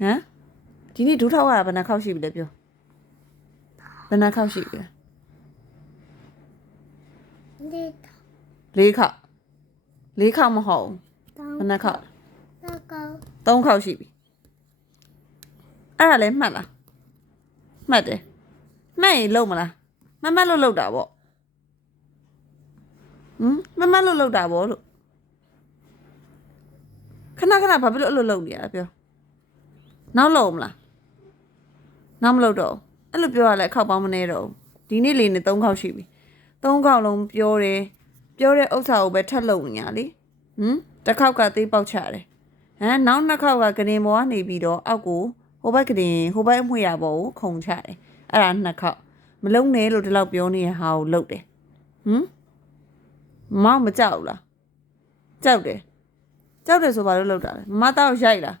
ဟမ်ဒီနေ့ဒူးထောက်ရတာဘယ်နှခေါက်ရှိပြီလဲပြောဘယ်နှခေါက်ရှိပြီလဲ၄ခေါက်မဟုတ်ဘယ်နှခေါက်3ခေါက်ရှိပြီအဲ့ဒါလည်းမှတ်လားမှတ်တယ်မှတ်ရင်လုံးမလားမမှတ်လို့လောက်တာပေါ့မမှတ်လို့လောက်တာပေါ့လို့ခဏဘာဖြစ်လို့အဲ့လိုလုပ်နေရလဲပြောနောက်လုံးမလားနောက်မလုပ်တော့အဲ့လိုပြောရလဲအခောက်ပေါင်းမနေတော့ဒီနေ့လေးနဲ့3ခေါက်ရှိပြီ3ခေါက်လုံးပြောတဲ့ဥစ္စာကိုပဲထပ်လုပ်နေရလေတစ်ခေါက်ကသေးပေါက်ချတယ်နောက်2ခေါက်ကကရင်ပေါ်ကနေပြီးတော့အောက်ကိုဟိုဘက်ကရင်ဟိုဘက်အမွှေရပေါ်ကိုခုံချတယ်အဲ့ဒါ2ခေါက်မလုံးနဲ့လို့ဒီလောက်ပြောနေတဲ့ဟာကိုလုပ်တယ်မောင်မကြောက်ဘူးလားကြောက်တယ်ဆိုဘာလို့လုပ်တာလဲမမသားကိုရိုက်လား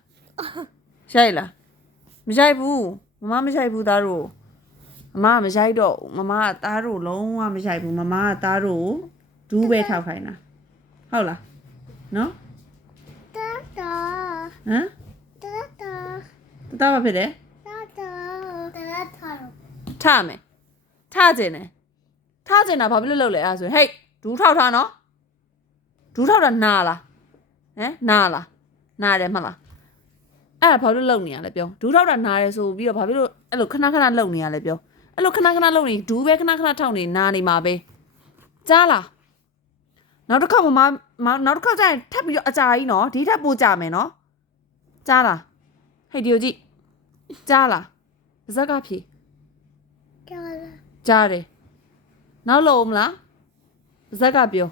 မရိုက်ဘူးမမမရိုက်ဘူးသားတို့မမမရိုက်တော့မမကသားတို့လုံးဝမရိုက်ဘူးမမကသားတို့ဒူးပဲထောက်ခိုင်းတာဟုတ်လားနော်တာဘာဖြစ်လဲထမယ်ထကျင်တာဘာဖြစ်လို့လုပ်လဲအဲ့ဒါဆိုဟိတ်ဒူးထောက်ထားနော်ဒူးထောက်တာနာလားနာတယ်မလားအဲ့ဒါဘာလို့လုပ်နေရလဲပြောဒူးထောက်တာနားတယ်ဆိုပြီးတော့ဘာဖြစ်လို့အဲ့လိုခဏလုပ်နေရလဲပြောအဲ့လိုခဏလုပ်နေဒူးပဲခဏထောက်နေနားနေမှာပဲကြားလားနောက်တစ်ခေါက်မနောက်တစ်ခေါက်ကျရင်ထပ်ပြီးတော့အကြာကြီးနော်ဒီထက်ပိုကြမယ်နော်ကြားလားဟဲ့ဒီကိုကြည့်ကြားလားပါဇက်ကဖြေကြားတယ်နောက်လုံးမလားပါဇက်ကပြော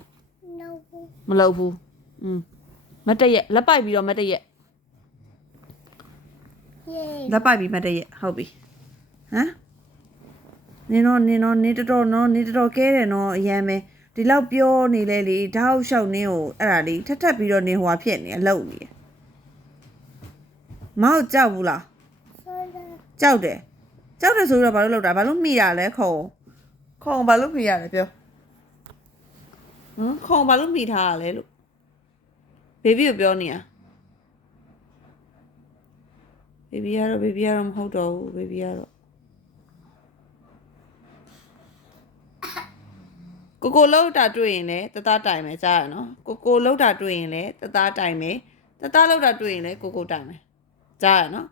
မလုပ်ဘူးမတရက်လက်ပိုက်ပြီးတော့မတရက်လက်ပိုက်ပြီးမတရက်ဟုတ်ပြီနင်တော်ကဲတယ်နော်အရန်ပဲဒီလောက်ပြောနေလဲလေဓာတ်လျှောက်နင်းကိုအဲ့ဒါလေးထပ်ပြီးတော့နင်ဟွာဖြစ်နေအလုပ်နေမောက်ကြောက်ဘူးလားကြောက်တယ်ဆိုတော့ဘာလို့လုပ်တာဘာလို့မိရလဲခုံဘာလို့မိရလဲပြောခုံဘာလို့မိထားရလဲလို့ဘေဘီကိုပြောနေရဘေဘီကတော့မဟုတ်တော့ဘူးဘေဘီကတော့ကိုလောက်တာတွေ့ရင်လည်းတသားတိုင်မယ်ကြားရနော်ကိုလောက်တာတွေ့ရင်လည်းတသားတိုင်မယ်တသားလောက်တာတွေ့ရင်လည်းကိုတိုင်မယ်ကြားရနော်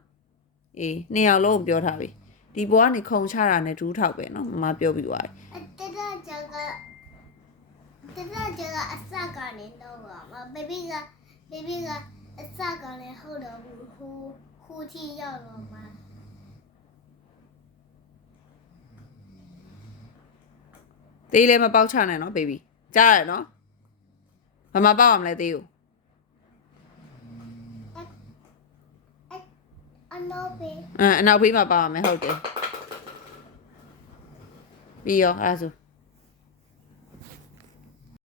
အေးနှစ်ယောက်လုံးပြောထားပြီဒီဘောကနေခုံချတာနဲ့ဒူးထောက်ပဲနော်မမပြောပြီးသွားပြီတတကြောကအစကနေတော့မှာဘေဘီကအစကနေဟုတ်တော့ဘူးဟိုချီရောက်တော့မှာသေးလည်းမပေါက်ချနဲ့နော်ဘေဘီကြားရနော်ဘာမှပေါက်အောင်လဲသေးကိုအနောက်ဘေးမှာပေါက်ရမယ်ဟုတ်တယ်ပြီးရောအဲ့ဒါဆို